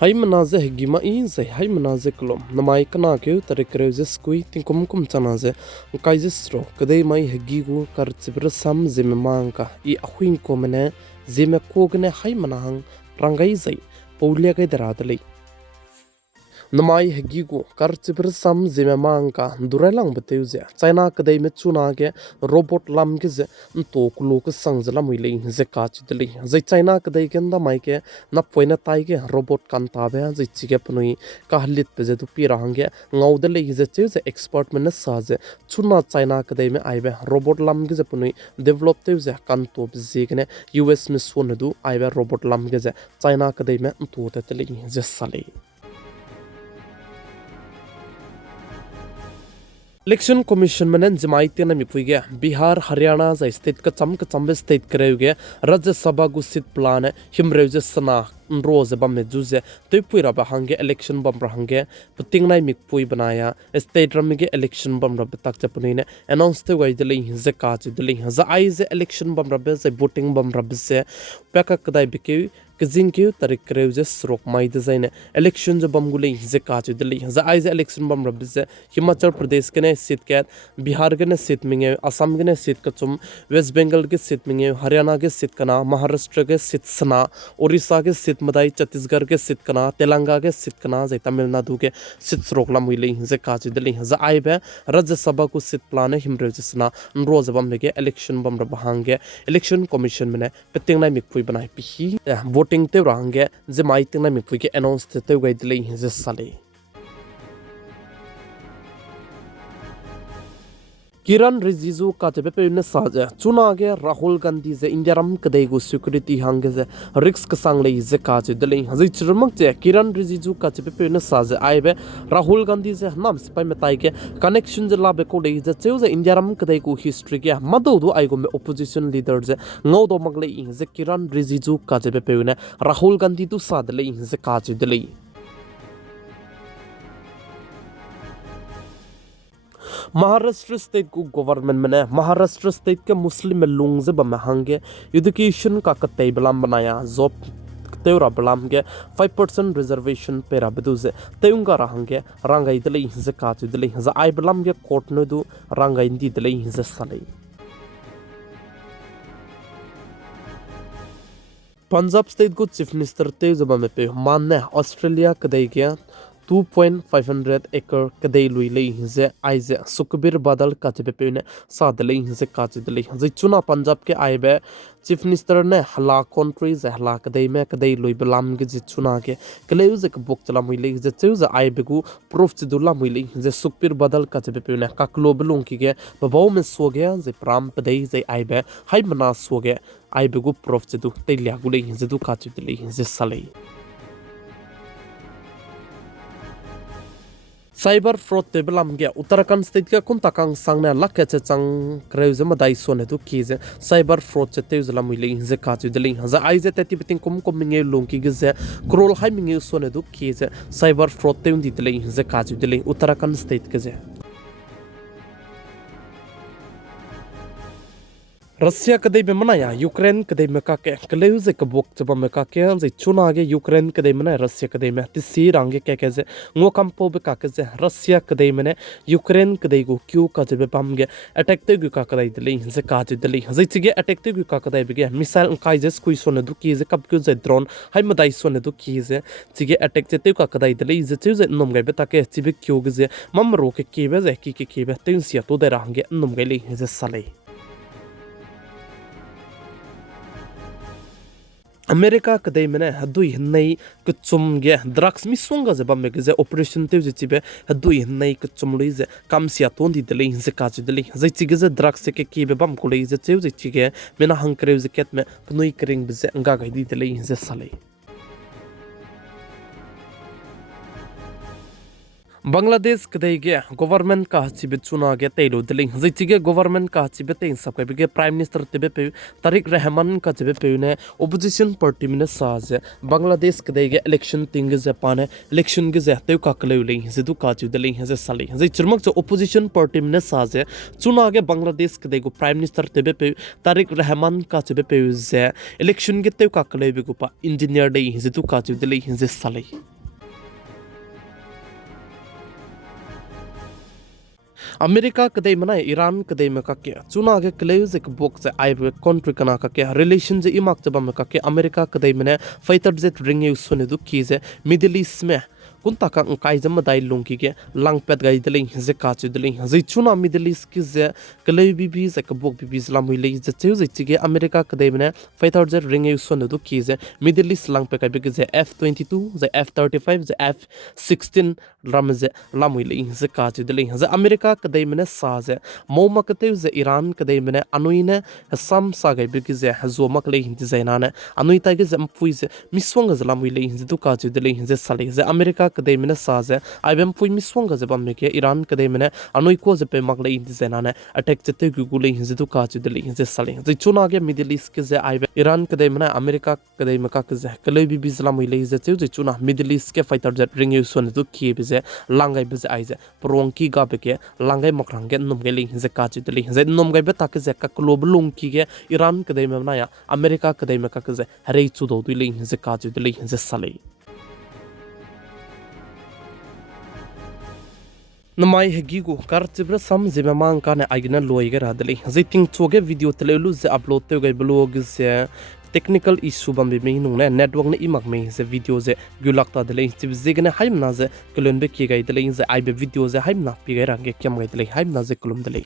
Hai manaze higima in ze hai manaze klom namai kana ke tarik reuze skui tinkum kum chanaze kaise stro kadai mai higi gu kar chibra sam zememanka I ahuin ko mene zeme kogne hai manahang rangai zai paulia kai daradalei namai higi gu kar chibra sam zememanka durelang beteuze China kadai me chuna ke robot lam ke ze to kulo ke sangjala muilei ze ka chideli zai China kadai ke nda mai ke na poina tai ke robot kan ta be zai chige pnui ka halit pe ze tu pi rahangge ngaudele ze che ze expert men sa ze chuna China kadai me aibe robot lam ke ze pnui develop te ze kan to ze ke ne US me sone du aibe robot lam ke ze China kadai me to te tele ze sale Election Commission menen jamaite na mipuige Bihar Haryana za state ka chambe state kreuge Rajya Sabha gu sit plan himreuze sana roze bam mejuze toipuira ba hange election bam rahange puting nai mikpui banaya state ramige election bam rab tak chapunine announce te wai dele ze ka chu dele za ai ze election bam rab ze voting bam rab se peka kadai bike kizingkyu tarik kreuze srok mai design election je bam gule ze ka chu dele za ai ze election bam rab ze Himachal Pradesh ke ne sit ket Bihar ke ne sit minge Assam ke ne sit ka chum West Bengal ke sit minge Haryana ke sit kana Maharashtra ke sit sana Orissa ke sit madai Chhattisgarh ke sit kana Telangana ke sit kana zai Tamil Nadu ke sit srokla muile ze ka chu dele za ai be Rajya Sabha ku sit plan himreuze sana roze bam lege election bam rab hange election commission mene peting nai mikpui banai pi voting te range je mai ting nai mikpui ke announce te gai dele ze sale Kiran Rijizu ka te pepe ne saja chuna ge Rahul Gandhi ze India ram kadai gu security hange ze risk sang le ze ka che dele hazai chirmak che Kiran Rijizu ka te pepe ne saja aibe Rahul Gandhi ze nam spai metai ke connection je labe ko le ze cheu ze India ram kadai gu history ke madu du ai go me opposition leader ze ngau do magle ze Kiran Rijizu ka te pepe ne Rahul Gandhi tu sa dele ze ka che dele Maharashtra state ku government mane Maharashtra state ke Muslim lungze bam hange education ka katai balam banaya job teura balam ge 5% reservation pera beduze teunga rahange rangai dele ze ka chu dele za ai balam ge court no du rangai ndi dele ze sale Punjab state ku chief minister te zaba me pe manne Australia kadai ge 2.500 acre kadai lui lei ze aize sukbir badal ka che pe ne sa de lei ze ka che de lei ze chuna Punjab ke aibe chief minister ne hala country ze hala kadai me kadai lui belam ge je chuna ke kleu ze ke bok chala mui lei ze cheu ze aibe gu proof che dulla mui lei ze sukbir badal ka che pe ne ka klo belung ki ge babaw me so ge ze pram padai ze aibe hai mana so ge aibe gu proof che du te lia gu lei ze du ka che de lei ze salei Cyber fraud te belam ge Uttarakhand state ka kun takang sangna lakhe che chang kreuze madai sone tu kize cyber fraud che te zela muile ze ka chu dele za aize te ti biting kum minge longki ge ze krol hai minge sone tu kize cyber fraud te undi dele ze ka chu dele Uttarakhand state ke ze Russia kadai be manaya Ukraine kadai me ka ke kleuze ke bok chaba me ka ke ze chuna ge Ukraine kadai mana Russia kadai me ti si range ke ze ngo kampo be ka ke ze Russia kadai mane Ukraine kadai go kyu ka je be pam ge attack te gu ka kadai dele ze ka je dele ze chige attack te gu ka kadai be ge missile kai je skui sone du ki ze kap kyu ze drone hai madai sone du ki ze chige attack te ka kadai dele ze chu ze nom ge be ta ke chibe kyu ge ze mam ro ke ki be ze ki be te sia to de range nom ge le ze sale America kadai mene hadui nei kuchum ge drugs mi songa ze bam ge ze operation te je chibe hadui nei kuchum lui ze kam sia ton di dele ze ka chu dele ze chi ge ze drugs se ke ki be bam ko le ze che ze chi ge mena hang kre ze ket me pnui kring be ze anga ga di dele ze sale Bangladesh कदेगे government का हचिबे चुना गे तेलो dealing जैचिगे government का हचिबे तें सबके बिगे prime minister तिबे पे तारिक रहमान का तिबे पे ने ओपोजिशन पार्टी में साजे बांग्लादेश कदेगे इलेक्शन तिंग जापान इलेक्शन गे जाते का कलेउले जिदु का चु दिलिंग जे साली जे चिरमक जो ओपोजिशन पार्टी में साजे चुना गे बांग्लादेश कदेगो प्राइम मिनिस्टर तिबे पे तारिक रहमान का तिबे पे जे इलेक्शन गे ते का कलेबे गुपा इंजीनियर दे जिदु का चु दिलिंग जे साली अमेरिका कदे मना ईरान कदे में काके चुना के क्लेज एक बॉक्स आइब कंट्री कना काके रिलेशन जे इमाक जब में काके अमेरिका कदे में फाइटर जेट रिंग सुने दु कीजे मिडिल ईस्ट में कुंता का काई जम दाई लुंगी के लांग पेट गाई दलिंग जे काचु दलिंग जे चुना मिडिल ईस्ट की जे क्ले बीबी जे कबोक बीबी इस्लाम हुई जे चेउ जे चिगे अमेरिका कदे में फाइटर जेट रिंग सुने दु कीजे मिडिल ईस्ट लांग पे काबे जे F-22 जे F-35 जे F-16 राम जे लाम हुई जे काचु दलिंग जे अमेरिका कदे में साजे मोमा कते जे ईरान कदे में अनुइने सम सागे बिगे जे जो मकले हिंदी जैना ने अनुइ तागे जे मफुइ जे मिसवंग जे लाम हुई जे दु काचु दलिंग जे साले जे अमेरिका कदे में साजे आइबम फुइ मिसवंग जे बम के ईरान कदे में अनुइ को जे पे मकले हिंदी जैना ने अटैक जते गुगुले जे दु काचु दलिंग जे साले जे चुना गे मिडिल ईस्ट के जे आइबे ईरान कदे में अमेरिका कदे में का के जे कले बि बिजलाम हुई जे चेउ जे चुना मिडिल ईस्ट के फाइटर जेट रिंग सुने दु की जे लांगाई बजे आइजे प्रोंकी गाबे के लांगाई मखरांगे नुमगे लिंग जे काचु दलिंग जे नुमगे बे ताके जे का ग्लोबल की के ईरान कदे में बनाया अमेरिका कदे में का के जे हरे चुदो दुलिंग जे काचु दलिंग जे साले नमाई हेगिगो कारचिब्र सम जेमेमांकाने आइगना लोइगे रादली जितिंग चोगे वीडियो तलेलु जे अपलोड ते गय ब्लॉग जे टेक्निकल इशू बम बे मिंग नुने नेटवर्क ने इमक में जे वीडियो जे गुलाक्ता दले चिब जेगने हाइम ना जे कलोन बे की गय दले जे आइबे वीडियो जे हाइम ना पि गय रंगे केम गय दले हाइम ना जे कलम दले